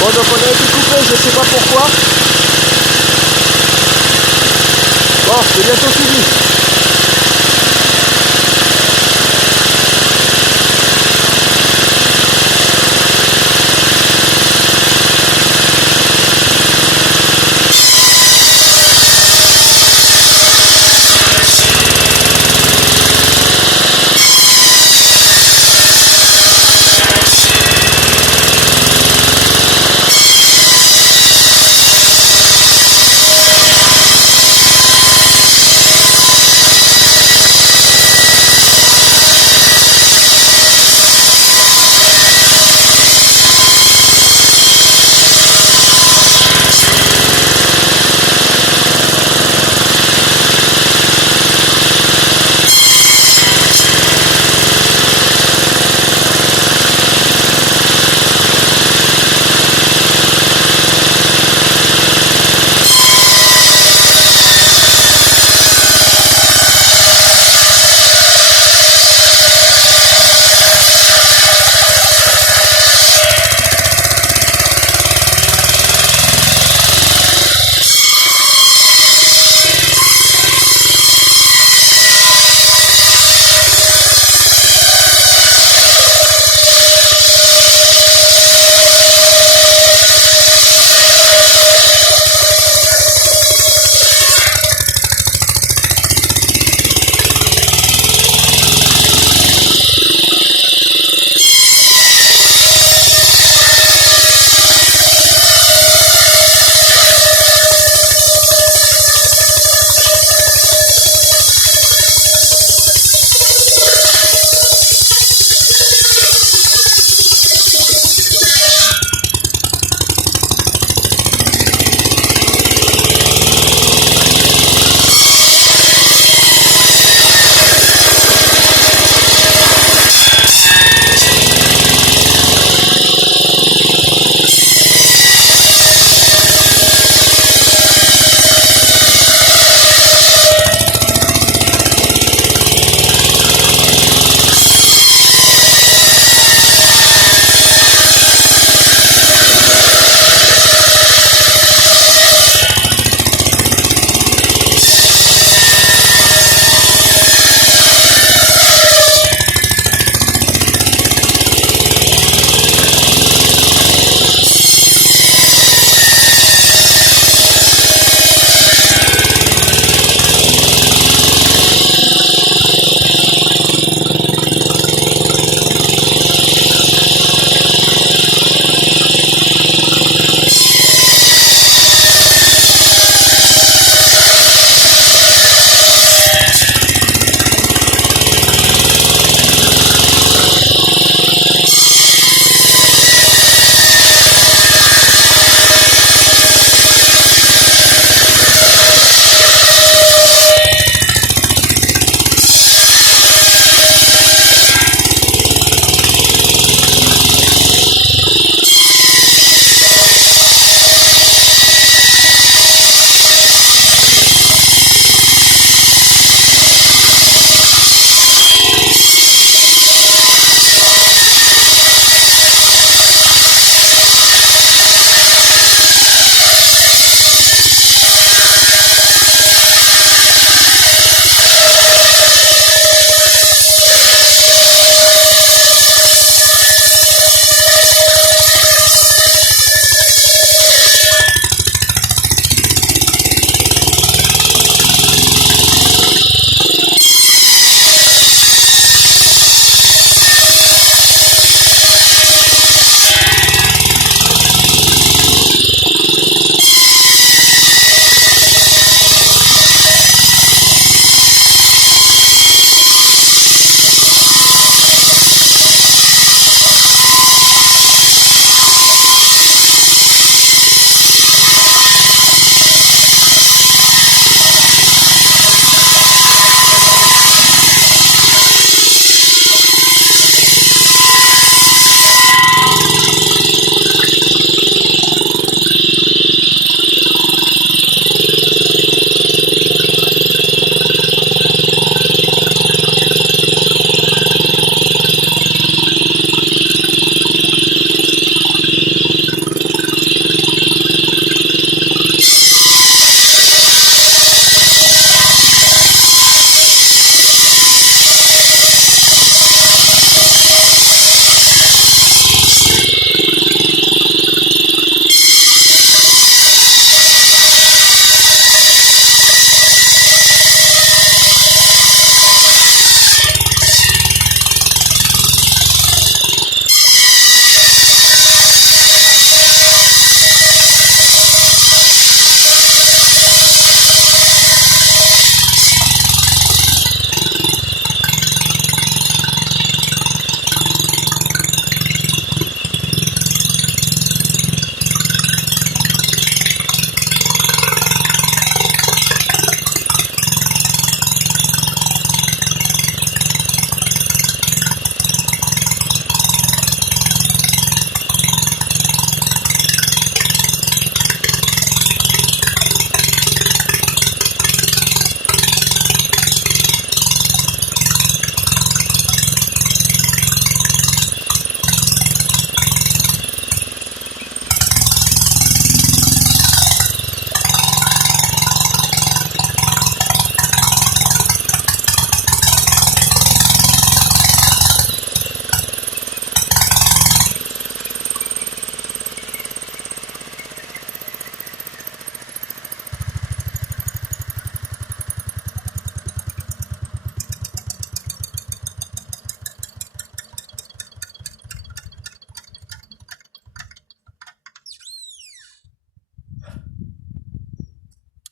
Bon, donc on a été coupé, je sais pas pourquoi. Bon, c'est bientôt fini.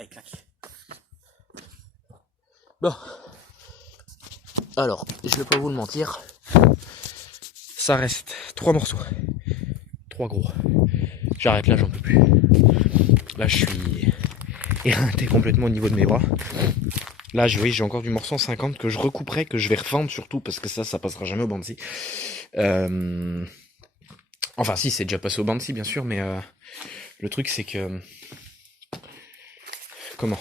Allez, clac. Bon. Alors, je vais pas vous le mentir. Ça reste 3 morceaux. 3 gros. J'arrête là, j'en peux plus. Là, je suis éreinté complètement au niveau de mes bras. Là, j'ai encore du morceau 50 que je recouperai, que je vais revendre surtout, parce que ça passera jamais au Banksy. Enfin, si, c'est déjà passé au Banksy, bien sûr, mais le truc, c'est que... Comment ?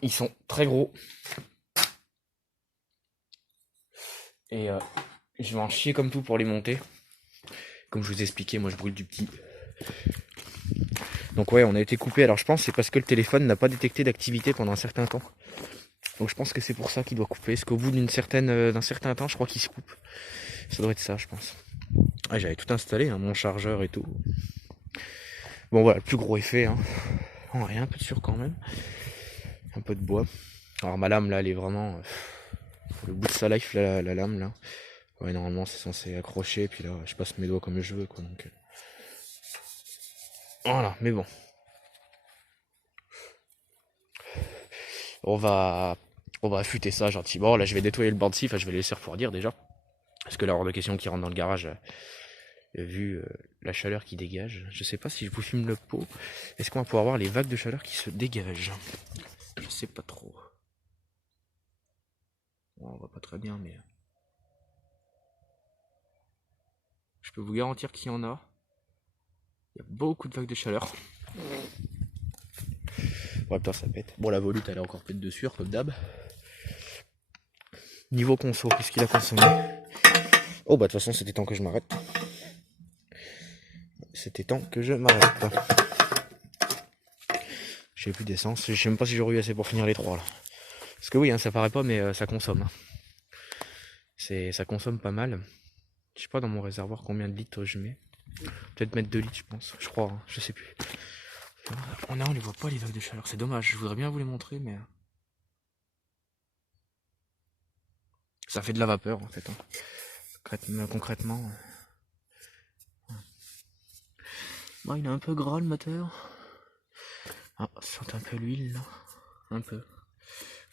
Ils sont très gros. Et je vais en chier comme tout pour les monter. Comme je vous ai expliqué, moi je brûle du petit. Donc ouais, on a été coupé. Alors je pense que c'est parce que le téléphone n'a pas détecté d'activité pendant un certain temps. Donc je pense que c'est pour ça qu'il doit couper. Parce qu'au bout d'un certain temps, je crois qu'il se coupe. Ça doit être ça, je pense. Ah, j'avais tout installé, hein, mon chargeur et tout. Bon voilà, le plus gros effet. Hein. Oh, rien, un peu de sûr quand même. Un peu de bois. Alors ma lame là, elle est vraiment... le bout de sa life, la lame là. Ouais, normalement c'est censé accrocher. Puis là, je passe mes doigts comme je veux, quoi. Donc... Voilà, mais bon. On va affûter ça gentiment. Là, je vais nettoyer le Banksy. Enfin, je vais le laisser refroidir déjà. Parce que là, hors de question qu'il rentre dans le garage. Vu la chaleur qui dégage. Je sais pas si je vous filme le pot. Est-ce qu'on va pouvoir voir les vagues de chaleur qui se dégagent? Je sais pas trop. Bon, on voit pas très bien, mais... Je peux vous garantir qu'il y en a. Il y a beaucoup de vagues de chaleur. Ouais, putain, ça pète. Bon, la volute, elle est encore pète dessus, comme d'hab. Niveau conso, qu'est-ce qu'il a consommé? Oh, bah, de toute façon, c'était temps que je m'arrête. C'était temps que je m'arrête. J'ai plus d'essence. Je sais même pas si j'aurais eu assez pour finir les 3, là. Parce que oui, hein, ça paraît pas, mais ça consomme. Ça consomme pas mal. Je sais pas dans mon réservoir combien de litres je mets. Peut-être mettre 2 litres, je pense. Je crois, hein, je sais plus. On les voit pas, les vagues de chaleur. C'est dommage, je voudrais bien vous les montrer, mais... Ça fait de la vapeur, en fait. Hein. Concrètement... Bon, il est un peu gras, le moteur. Ah, ça sent un peu l'huile, là. Un peu.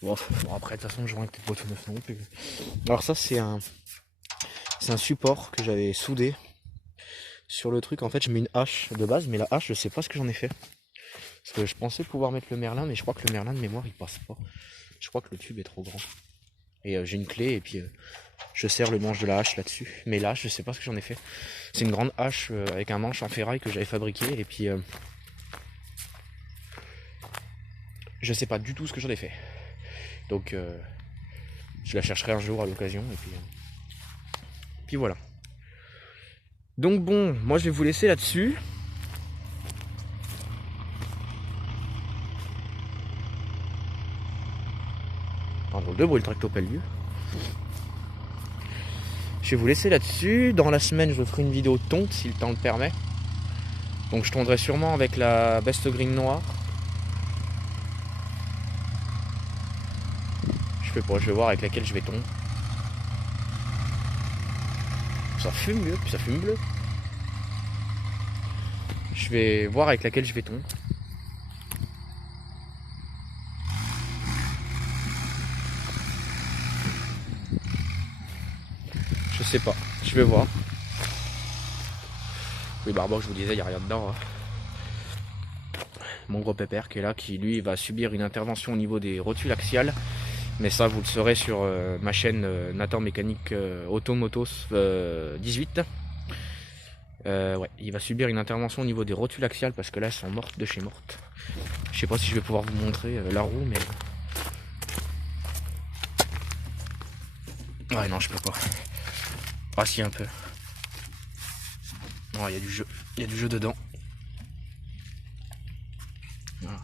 Bon, après, de toute façon, je vois peut-être pas tout neuf non plus. Alors ça, c'est un support que j'avais soudé sur le truc. En fait, je mets une hache de base, mais la hache, je sais pas ce que j'en ai fait. Parce que je pensais pouvoir mettre le Merlin, mais je crois que le Merlin de mémoire, il passe pas. Je crois que le tube est trop grand. Et j'ai une clé, et puis je serre le manche de la hache là-dessus. Mais là, je sais pas ce que j'en ai fait. C'est une grande hache avec un manche en ferraille que j'avais fabriqué, et puis... je sais pas du tout ce que j'en ai fait. Donc, je la chercherai un jour à l'occasion, et puis voilà. Donc bon, moi je vais vous laisser là-dessus. Pardon, le bruit, le tractopelle lieu. Je vais vous laisser là-dessus. Dans la semaine, je ferai une vidéo tonte si le temps le permet. Donc je tondrai sûrement avec la Best Green noire. Je vais voir avec laquelle je vais tondre. Ça fume mieux, puis ça fume bleu. Je vais voir avec laquelle je vais tondre. Je sais pas, je vais voir. Oui, Barboc, je vous disais, il n'y a rien dedans. Hein. Mon gros pépère qui est là, qui lui va subir une intervention au niveau des rotules axiales. Mais ça, vous le saurez sur ma chaîne Nathan Mécanique Automotos 18. Ouais, il va subir une intervention au niveau des rotules axiales parce que là, elles sont mortes de chez mortes. Je sais pas si je vais pouvoir vous montrer la roue, mais... Ouais, non, je peux pas. Ah, si, un peu. Non, il y a du jeu. Il y a du jeu dedans. Voilà.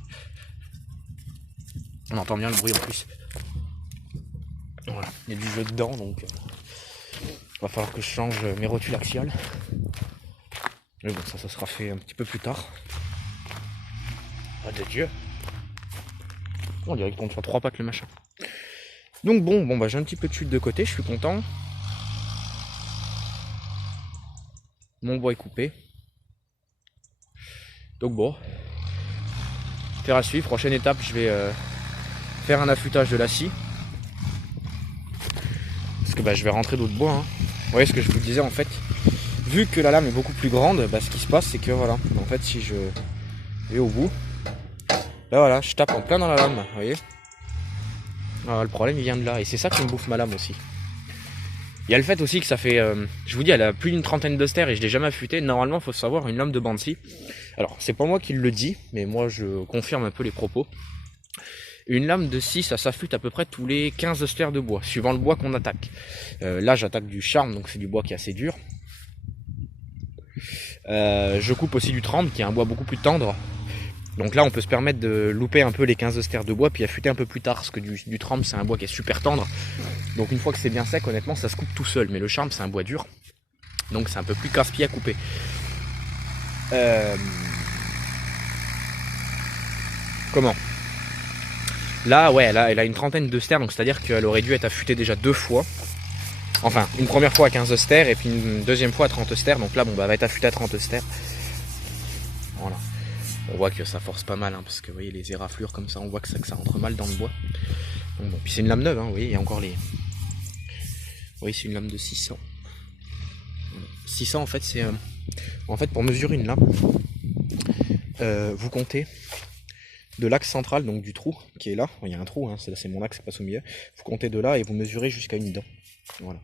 On entend bien le bruit en plus. Voilà, il y a du jeu dedans, donc va falloir que je change mes rotules axiales. Mais bon, ça sera fait un petit peu plus tard. Ah de Dieu. On dirait qu'il compte sur 3 pattes le machin. Donc bon bah j'ai un petit peu de chute de côté, je suis content. Mon bois est coupé. Donc bon, faire à suivre. Prochaine étape, je vais faire un affûtage de la scie. Parce que je vais rentrer d'autres bois. Hein. Vous voyez ce que je vous disais en fait. Vu que la lame est beaucoup plus grande, ce qui se passe c'est que voilà. En fait si je vais au bout, là voilà, je tape en plein dans la lame. Vous voyez. Le problème il vient de là. Et c'est ça qui me bouffe ma lame aussi. Il y a le fait aussi que ça fait, je vous dis, elle a plus d'une trentaine de stères et je l'ai jamais affûté. Normalement, il faut savoir, une lame de Bansi. Alors, c'est pas moi qui le dis, mais moi je confirme un peu les propos. Une lame de scie, ça s'affûte à peu près tous les 15 stères de bois, suivant le bois qu'on attaque. Là, j'attaque du charme, donc c'est du bois qui est assez dur. Je coupe aussi du tremble, qui est un bois beaucoup plus tendre. Donc là, on peut se permettre de louper un peu les 15 stères de bois, puis affûter un peu plus tard, parce que du tremble, c'est un bois qui est super tendre. Donc une fois que c'est bien sec, honnêtement, ça se coupe tout seul. Mais le charme, c'est un bois dur, donc c'est un peu plus casse-pied à couper. Comment ? Là, ouais, là, elle a une trentaine de stères, donc c'est-à-dire qu'elle aurait dû être affûtée déjà 2 fois. Enfin, une première fois à 15 stères, et puis une deuxième fois à 30 stères. Donc là, bon, elle va être affûtée à 30 stères. Voilà. On voit que ça force pas mal, hein, parce que vous voyez, les éraflures comme ça, on voit que ça rentre mal dans le bois. Donc, bon. Puis c'est une lame neuve, hein, vous voyez, il y a encore les... Vous voyez, c'est une lame de 600. 600, en fait, c'est... En fait, pour mesurer une lame, vous comptez de l'axe central, donc du trou qui est là, il y a un trou, hein, c'est mon axe, c'est pas au milieu, vous comptez de là et vous mesurez jusqu'à une dent. Voilà.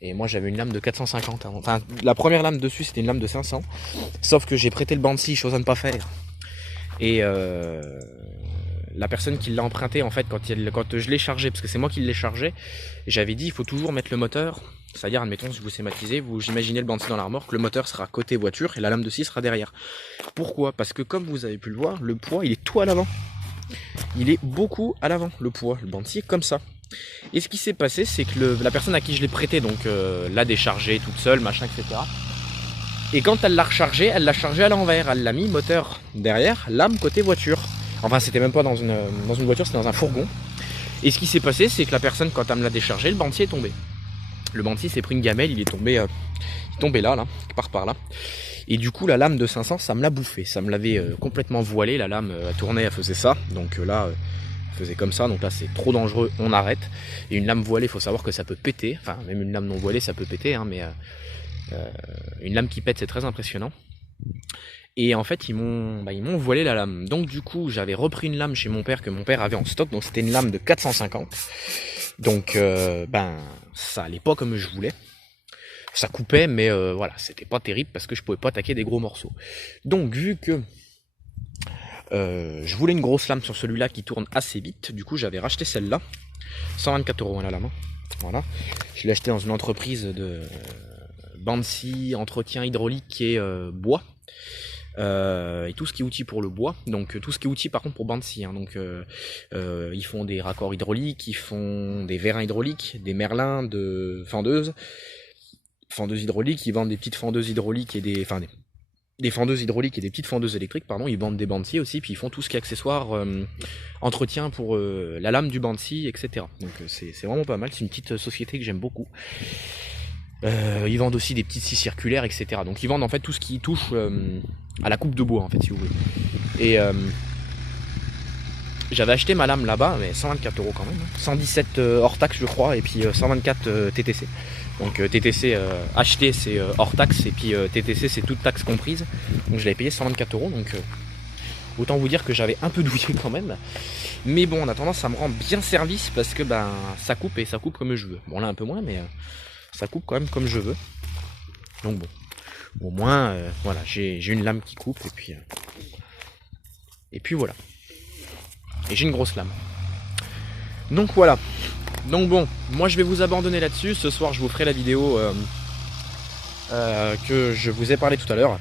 Et moi j'avais une lame de 450, hein. Enfin la première lame dessus c'était une lame de 500, sauf que j'ai prêté le Bansi, chose à ne pas faire. Et la personne qui l'a emprunté en fait quand je l'ai chargé, parce que c'est moi qui l'ai chargé, j'avais dit il faut toujours mettre le moteur, c'est-à-dire admettons si vous schématisez, vous imaginez le Bansi dans la remorque, le moteur sera côté voiture et la lame de scie sera derrière. Pourquoi ? Parce que comme vous avez pu le voir, le poids il est tout à l'avant. Il est beaucoup à l'avant le poids, le Bansi est comme ça. Et ce qui s'est passé c'est que la personne à qui je l'ai prêté donc l'a déchargé toute seule, machin, etc. Et quand elle l'a rechargé, elle l'a chargé à l'envers, elle l'a mis moteur derrière, lame côté voiture. Enfin c'était même pas dans une voiture, c'était dans un fourgon. Et ce qui s'est passé c'est que la personne quand elle me l'a déchargé, le Bansi est tombé. Le Bansi s'est pris une gamelle, il est tombé là, par là. Et du coup la lame de 500 ça me l'a bouffé, ça me l'avait complètement voilé, la lame elle tournait, elle faisait ça. Donc là elle faisait comme ça, donc là c'est trop dangereux, on arrête. Et une lame voilée, il faut savoir que ça peut péter, enfin même une lame non voilée ça peut péter, hein, mais une lame qui pète c'est très impressionnant. Et en fait ils m'ont voilé la lame. Donc du coup j'avais repris une lame chez mon père que mon père avait en stock, donc c'était une lame de 450. Donc ça allait pas comme je voulais. Ça coupait mais voilà, c'était pas terrible parce que je pouvais pas attaquer des gros morceaux. Donc vu que je voulais une grosse lame sur celui-là qui tourne assez vite, du coup j'avais racheté celle-là. 124 € la lame. Voilà. Je l'ai acheté dans une entreprise de Bansi, entretien hydraulique et bois. Et tout ce qui est outils pour le bois, donc tout ce qui est outils par contre pour Bansi, hein, donc ils font des raccords hydrauliques, ils font des vérins hydrauliques, des merlins de fendeuses hydrauliques, ils vendent des petites fendeuses hydrauliques et des fendeuses hydrauliques et des petites fendeuses électriques, pardon, ils vendent des Bansi aussi, puis ils font tout ce qui est accessoire, entretien pour la lame du Bansi, etc. Donc c'est vraiment pas mal, c'est une petite société que j'aime beaucoup. Ils vendent aussi des petites scies circulaires, etc. Donc ils vendent en fait tout ce qui touche à la coupe de bois en fait si vous voulez. Et j'avais acheté ma lame là-bas, mais 124 € quand même. 117 hors taxe je crois, et puis 124 TTC. Donc TTC acheté c'est hors taxe, et puis TTC c'est toute taxe comprise. Donc je l'avais payé 124 €, donc autant vous dire que j'avais un peu douillé quand même. Mais bon, en attendant ça me rend bien service parce que ça coupe et ça coupe comme je veux. Bon là un peu moins, mais ça coupe quand même comme je veux. Donc bon, au moins voilà, j'ai une lame qui coupe et puis voilà. Et j'ai une grosse lame. Donc voilà. Donc bon, moi je vais vous abandonner là-dessus. Ce soir je vous ferai la vidéo que je vous ai parlé tout à l'heure.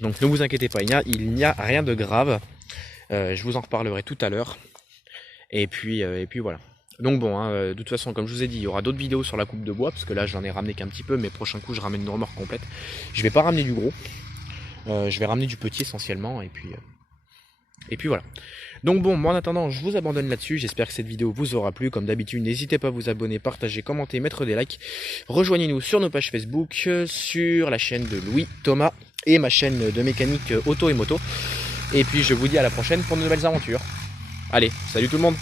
Donc ne vous inquiétez pas, il n'y a rien de grave. Je vous en reparlerai tout à l'heure. Et puis voilà. Donc bon, hein, de toute façon, comme je vous ai dit, il y aura d'autres vidéos sur la coupe de bois, parce que là j'en ai ramené qu'un petit peu, mais prochain coup je ramène une remorque complète. Je vais pas ramener du gros, je vais ramener du petit essentiellement, et puis voilà. Donc bon, moi en attendant, je vous abandonne là-dessus, j'espère que cette vidéo vous aura plu. Comme d'habitude, n'hésitez pas à vous abonner, partager, commenter, mettre des likes. Rejoignez-nous sur nos pages Facebook, sur la chaîne de Louis Thomas, et ma chaîne de mécanique auto et moto. Et puis je vous dis à la prochaine pour de nouvelles aventures. Allez, salut tout le monde!